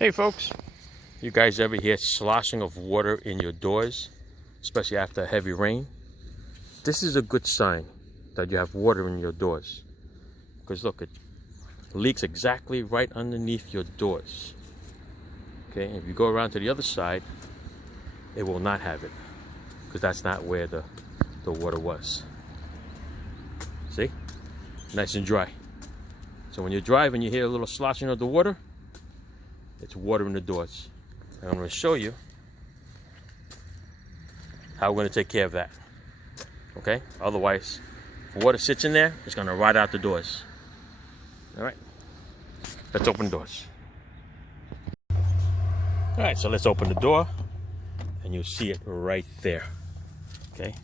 Hey folks, you guys ever hear sloshing of water in your doors, especially after a heavy rain? This is a good sign that you have water in your doors. Because look, it leaks exactly right underneath your doors. Okay, if you go around to the other side, it will not have it, because that's not where the water was. See? Nice and dry. So when you drive and you hear a little sloshing of the water, it's water in the doors. And I'm going to show you how we're going to take care of that. Okay? Otherwise, if water sits in there, it's going to rot out the doors. All right? Let's open the doors. All right, so let's open the door, and you'll see it right there. Okay?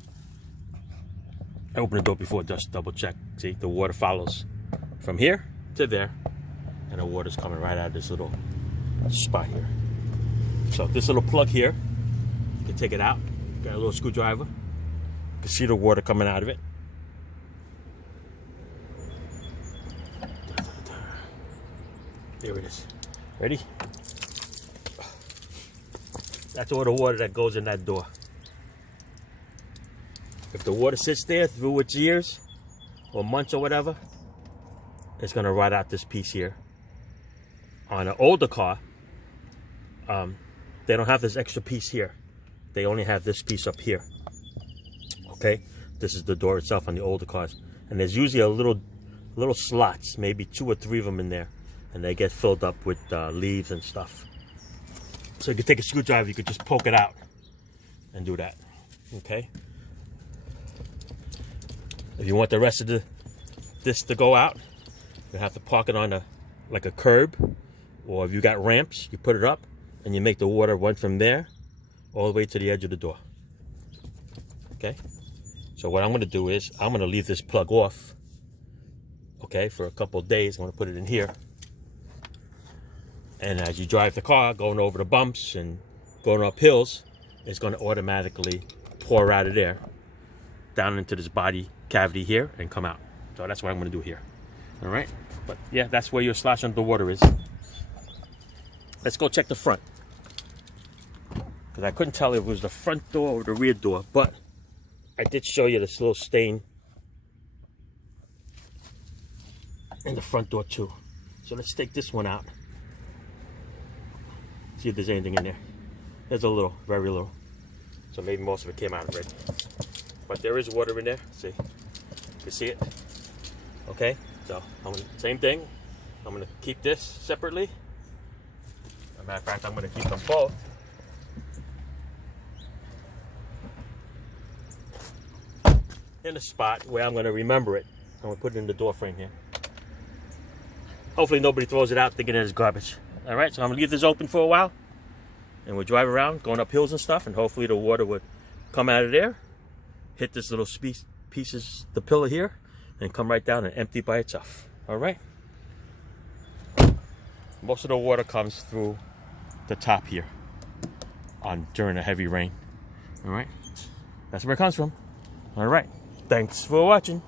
I opened the door before, just double check. See, the water follows from here to there, and the water's coming right out of this little spot here. So this little plug here, you can take it out. Got a little screwdriver. You can see the water coming out of it. There it is. Ready? That's all the water that goes in that door. If the water sits there through its years or months or whatever, it's gonna rot out this piece here. On an older car, they don't have this extra piece here. They only have this piece up here. Okay, this is the door itself on the older cars, and there's usually a little slots, maybe 2 or 3 of them in there, and they get filled up with leaves and stuff. So you could take a screwdriver, you could just poke it out and do that. Okay. If you want the rest of this to go out, you have to park it on like a curb, or if you got ramps, you put it up and you make the water run from there all the way to the edge of the door. Okay, so what I'm going to do is I'm going to leave this plug off, okay, for a couple of days. I'm going to put it in here, and as you drive the car going over the bumps and going up hills, it's going to automatically pour out of there down into this body cavity here and come out. So that's what I'm going to do here. All right, but yeah, that's where your sloshing of the water is. Let's go check the front, because I couldn't tell if it was the front door or the rear door, but I did show you this little stain in the front door too. So let's take this one out, see if there's anything in there. There's a little, very little, so maybe most of it came out already, but there is water in there. See, you see it? Okay, so same thing, I'm going to keep this separately. As a matter of fact, I'm going to keep them both. In a spot where I'm going to remember it. I'm going to put it in the door frame here. Hopefully nobody throws it out thinking it's garbage. Alright, so I'm going to leave this open for a while, and we'll drive around going up hills and stuff, and hopefully the water would come out of there, hit this little pieces, the pillar here, and come right down and empty by itself. Alright? Most of the water comes through the top here during a heavy rain. Alright? That's where it comes from. Alright. Thanks for watching.